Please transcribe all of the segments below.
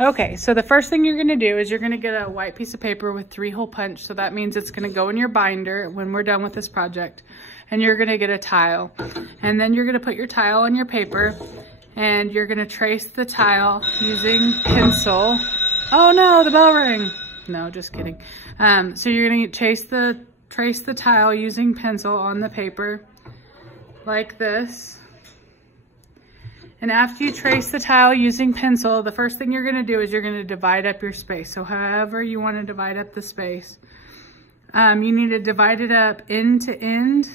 Okay, so the first thing you're gonna do is you're gonna get a white piece of paper with 3-hole punch. So that means it's gonna go in your binder when we're done with this project. And you're gonna get a tile. And then you're gonna put your tile on your paper and you're gonna trace the tile using pencil. Oh no, the bell rang. No, just kidding. So you're gonna trace the tile using pencil on the paper like this. And after you trace the tile using pencil, the first thing you're gonna do is you're gonna divide up your space. So however you wanna divide up the space, you need to divide it up end to end.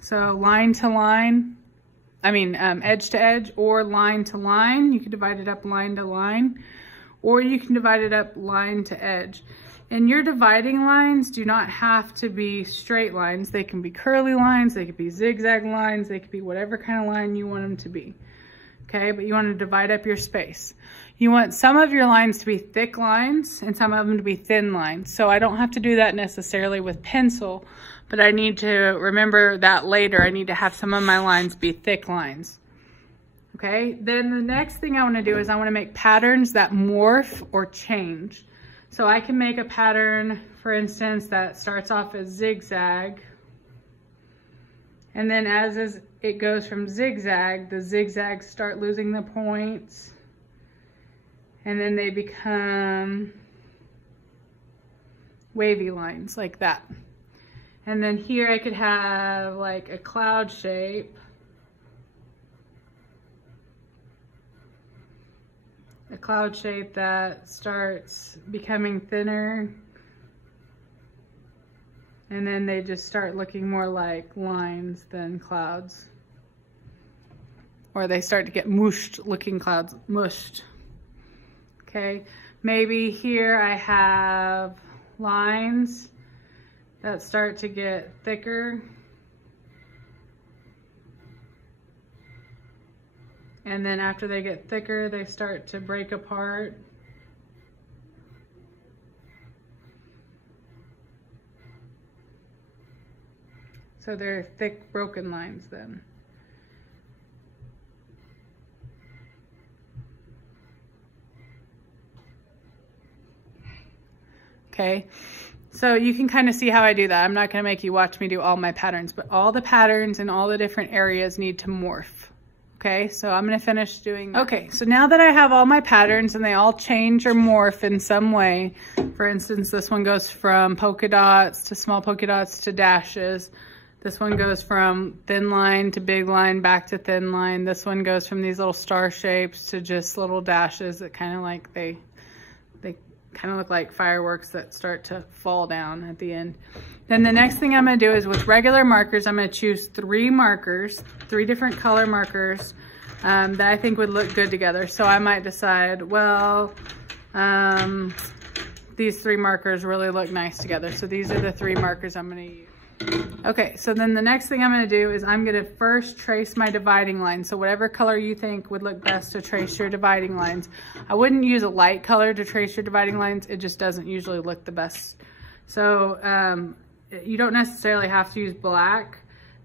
So line to line, edge to edge or line to line. You can divide it up line to line, or you can divide it up line to edge. And your dividing lines do not have to be straight lines. They can be curly lines, they could be zigzag lines, they could be whatever kind of line you want them to be. Okay, but you want to divide up your space. You want some of your lines to be thick lines and some of them to be thin lines. So I don't have to do that necessarily with pencil, but I need to remember that later. I need to have some of my lines be thick lines. Okay, then the next thing I want to do is I want to make patterns that morph or change. So I can make a pattern, for instance, that starts off as zigzag. And then as it goes from zigzag, the zigzags start losing the points. And then they become wavy lines like that. And then here I could have like a cloud shape. A cloud shape that starts becoming thinner. And then they just start looking more like lines than clouds. Or they start to get mushed looking clouds, mushed. Okay, maybe here I have lines that start to get thicker. And then after they get thicker, they start to break apart. So they're thick, broken lines then. Okay, so you can kind of see how I do that. I'm not gonna make you watch me do all my patterns, but all the patterns and all the different areas need to morph. Okay, so I'm gonna finish doing that. Okay, so now that I have all my patterns and they all change or morph in some way, for instance, this one goes from polka dots to small polka dots to dashes. This one goes from thin line to big line, back to thin line. This one goes from these little star shapes to just little dashes that kind of like, they kind of look like fireworks that start to fall down at the end. Then the next thing I'm gonna do is with regular markers, I'm gonna choose 3 markers, 3 different color markers that I think would look good together. So I might decide, well, these 3 markers really look nice together. So these are the 3 markers I'm gonna use. Okay, so then the next thing I'm gonna do is I'm gonna first trace my dividing line. So whatever color you think would look best to trace your dividing lines. I wouldn't use a light color to trace your dividing lines. It just doesn't usually look the best. So you don't necessarily have to use black,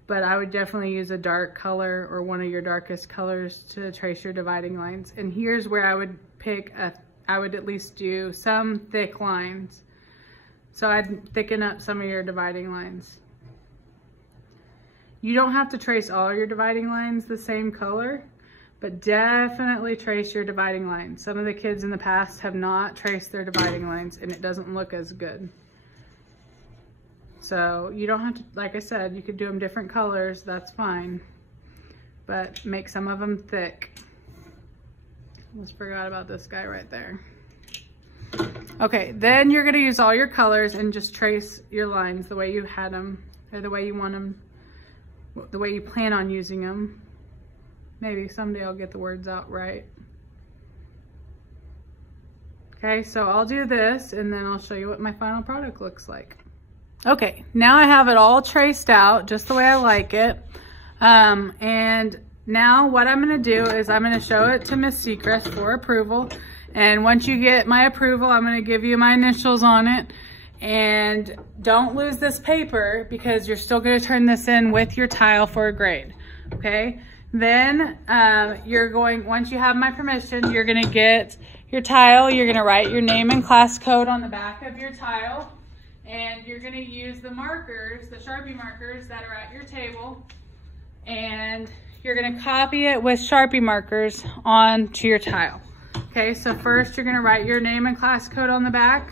but I would definitely use a dark color or one of your darkest colors to trace your dividing lines. And here's where I would I would at least do some thick lines. So I'd thicken up some of your dividing lines. You don't have to trace all your dividing lines the same color, but definitely trace your dividing lines. Some of the kids in the past have not traced their dividing lines and it doesn't look as good. So you don't have to, like I said, you could do them different colors, that's fine. But make some of them thick. Almost forgot about this guy right there. Okay, then you're gonna use all your colors and just trace your lines the way you had them, or the way you want them, the way you plan on using them. Maybe someday I'll get the words out right. Okay, so I'll do this and then I'll show you what my final product looks like. Okay, now I have it all traced out just the way I like it. And now what I'm gonna do is I'm gonna show it to Miss Seacrest for approval. And once you get my approval, I'm gonna give you my initials on it. And don't lose this paper because you're still gonna turn this in with your tile for a grade, okay? Then once you have my permission, you're gonna get your tile, you're gonna write your name and class code on the back of your tile, and you're gonna use the markers, the Sharpie markers that are at your table, and you're gonna copy it with Sharpie markers onto your tile. Okay, so first you're gonna write your name and class code on the back,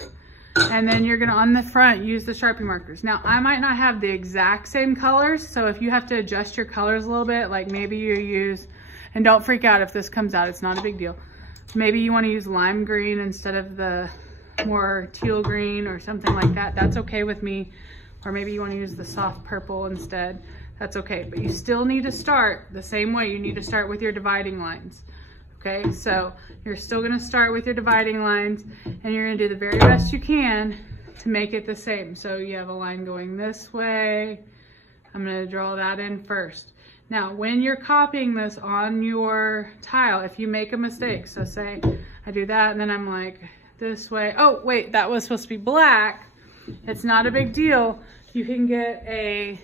and then you're gonna, on the front, use the Sharpie markers. Now, I might not have the exact same colors, so if you have to adjust your colors a little bit, like maybe you use, and don't freak out if this comes out, it's not a big deal. Maybe you wanna use lime green instead of the more teal green or something like that. That's okay with me. Or maybe you wanna use the soft purple instead. That's okay, but you still need to start the same way. You need to start with your dividing lines. Okay, so you're still gonna start with your dividing lines, and you're gonna do the very best you can to make it the same. So you have a line going this way. I'm gonna draw that in first. Now, when you're copying this on your tile, if you make a mistake, so say I do that and then I'm like this way, oh wait, that was supposed to be black. It's not a big deal. You can get a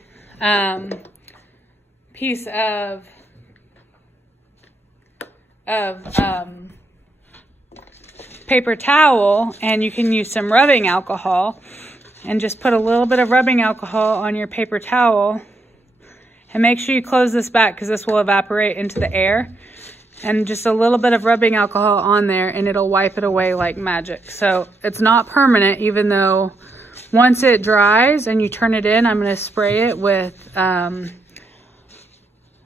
piece of paper towel, and you can use some rubbing alcohol and just put a little bit of rubbing alcohol on your paper towel, and make sure you close this back because this will evaporate into the air, and just a little bit of rubbing alcohol on there and it'll wipe it away like magic. So it's not permanent, even though once it dries and you turn it in, I'm going to spray it with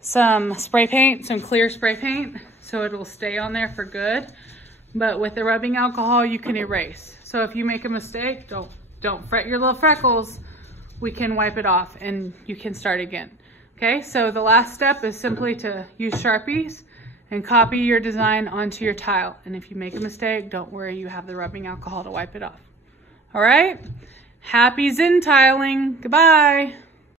some spray paint, some clear spray paint, so it'll stay on there for good. But with the rubbing alcohol, you can erase. So if you make a mistake, don't fret your little freckles. We can wipe it off and you can start again. Okay, so the last step is simply to use Sharpies and copy your design onto your tile. And if you make a mistake, don't worry, you have the rubbing alcohol to wipe it off. All right, happy zentiling, goodbye.